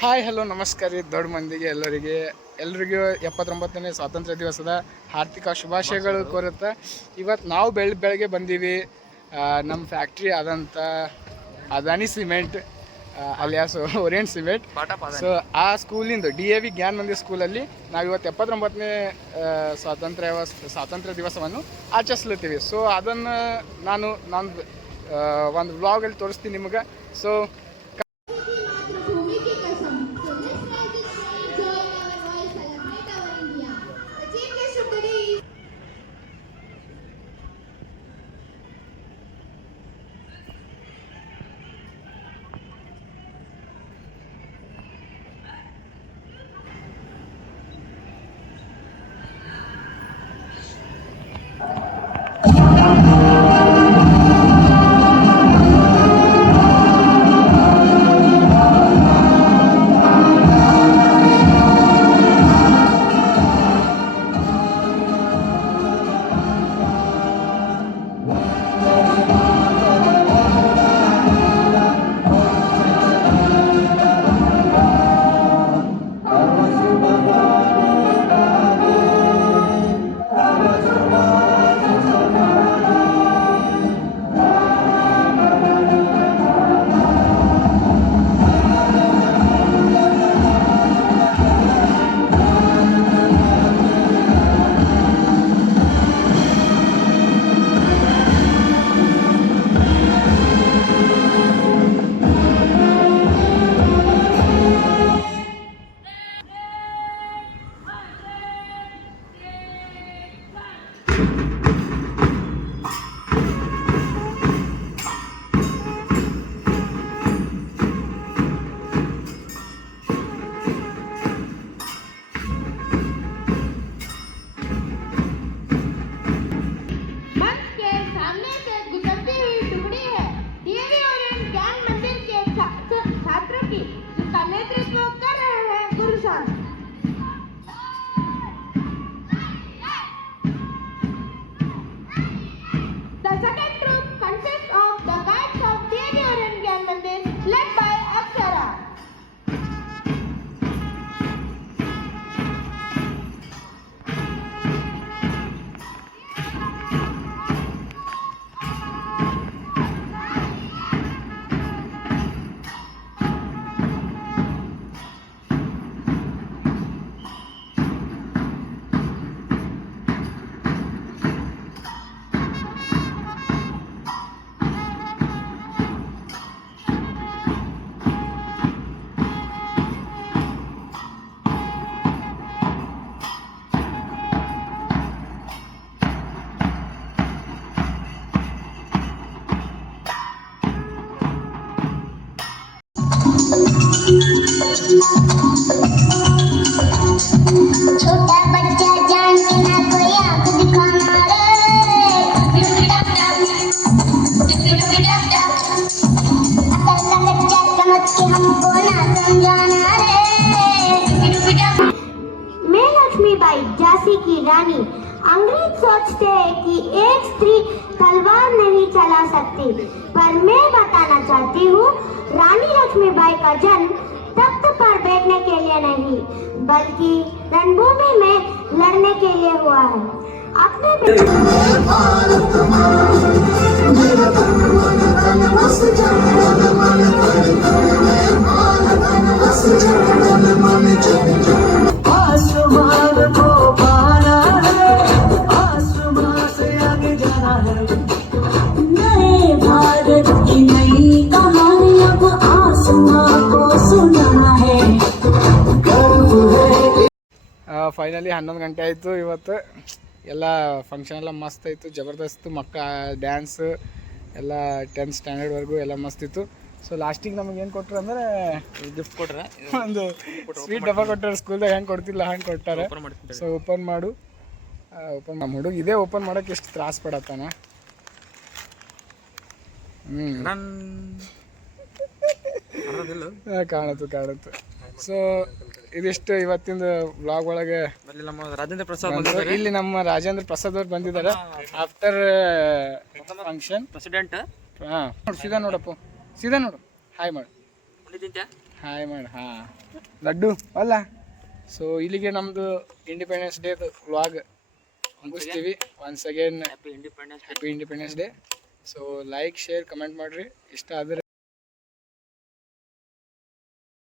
Hi hello ನಮಸ್ಕಾರ ರೀ ದೊಡ್ಡ ಮಂದಿಗೆ ಎಲ್ರಿಗೂ 79ನೇ ಸ್ವಾತಂತ್ರ್ಯ ದಿವಸದ ಹಾರ್ದಿಕ ಶುಭಾಶಯಗಳು ಕೋರುತ್ತೆ. ಇವತ್ತು ನಾವು ಬೆಳಗ್ಗೆ ಬಂದೀವಿ ನಮ್ಮ ಫ್ಯಾಕ್ಟ್ರಿ ಆದಂಥ Adani cement alias orient cement. So ಆ ಸ್ಕೂಲಿಂದ DAV ಜ್ಞಾನ ಮಂದಿರ್ ಸ್ಕೂಲಲ್ಲಿ ನಾವು ಇವತ್ತು 79ನೇ ಸ್ವಾತಂತ್ರ್ಯ ದಿವಸವನ್ನು ಆಚರಿಸ್ಲತ್ತೀವಿ. ಸೊ ಅದನ್ನು ನಾನು ಒಂದು ವ್ಲಾಗಲ್ಲಿ ತೋರಿಸ್ತೀನಿ ನಿಮಗೆ. ಸೊ लक्ष्मीबाई झांसी की रानी। अंग्रेज सोचते हैं कि एक स्त्री तलवार नहीं चला सकती, पर मैं बताना चाहती हूँ रानी लक्ष्मीबाई का जन्म तख्त पर बैठने के लिए नहीं बल्कि रणभूमि में लड़ने के लिए हुआ है। अपने ಫೈನಲಿ 11 ಗಂಟೆ ಆಯಿತು. ಇವತ್ತು ಎಲ್ಲ ಫಂಕ್ಷನ್ ಎಲ್ಲ ಮಸ್ತ್ ಆಯಿತು, ಜಬರ್ದಸ್ತ್ ಡ್ಯಾನ್ಸ್ ಎಲ್ಲ 10th ಸ್ಟ್ಯಾಂಡರ್ಡ್ವರೆಗೂ ಎಲ್ಲ ಮಸ್ತ್ ಇತ್ತು. ಸೊ ಲಾಸ್ಟಿಗೆ ನಮಗೆ ಏನು ಕೊಟ್ಟರು ಅಂದರೆ ಗಿಫ್ಟ್ ಕೊಟ್ರೆ ಒಂದು ಸ್ವೀಟ್ ಡಬ್ಬ ಕೊಟ್ಟರು. ಸ್ಕೂಲ್ದಾಗ ಹೆಂಗೆ ಕೊಡ್ತಿಲ್ಲ ಹಂಗೆ ಕೊಟ್ಟಾರೆ. ಸೊ ಓಪನ್ ನಮ್ಮ ಹುಡುಗ ಇದೇ ಓಪನ್ ಮಾಡೋಕ್ಕೆ ಎಷ್ಟು ತ್ರಾಸ ಪಡತ್ತಾನ. ಕಾಣುತ್ತೆ. ಸೊ ಇದಿಷ್ಟು ಇವತ್ತಿನ ವ್ಲಾಗ್ ಒಳಗೆ. ಇಲ್ಲಿ ನಮ್ಮ ರಾಜೇಂದ್ರ ಪ್ರಸಾದ್ ಅವ್ರು ಬಂದಿದ್ದಾರೆ ಆಫ್ಟರ್ ಫಂಕ್ಷನ್. ಪ್ರೆಸಿಡೆಂಟ್ ಹಾಂ, ಸೀದಾ ನೋಡಪ್ಪ, ಸೀದಾ ನೋಡು, ಹಾಯ್ ಮಾಡು. ಹಾಯ್ ಮಾಡಿ ಹಾಂ ಲಡ್ಡು ಅಲ್ಲ. ಸೊ ಇಲ್ಲಿಗೆ ನಮ್ಮದು ಇಂಡಿಪೆಂಡೆನ್ಸ್ ಡೇದು ವ್ಲಾಗ್ ಮುಗಿಸ್ತೀವಿ. Once again happy independence day. So like share comment ಮಾಡಿರಿ. ಇಷ್ಟ ಆದರೆ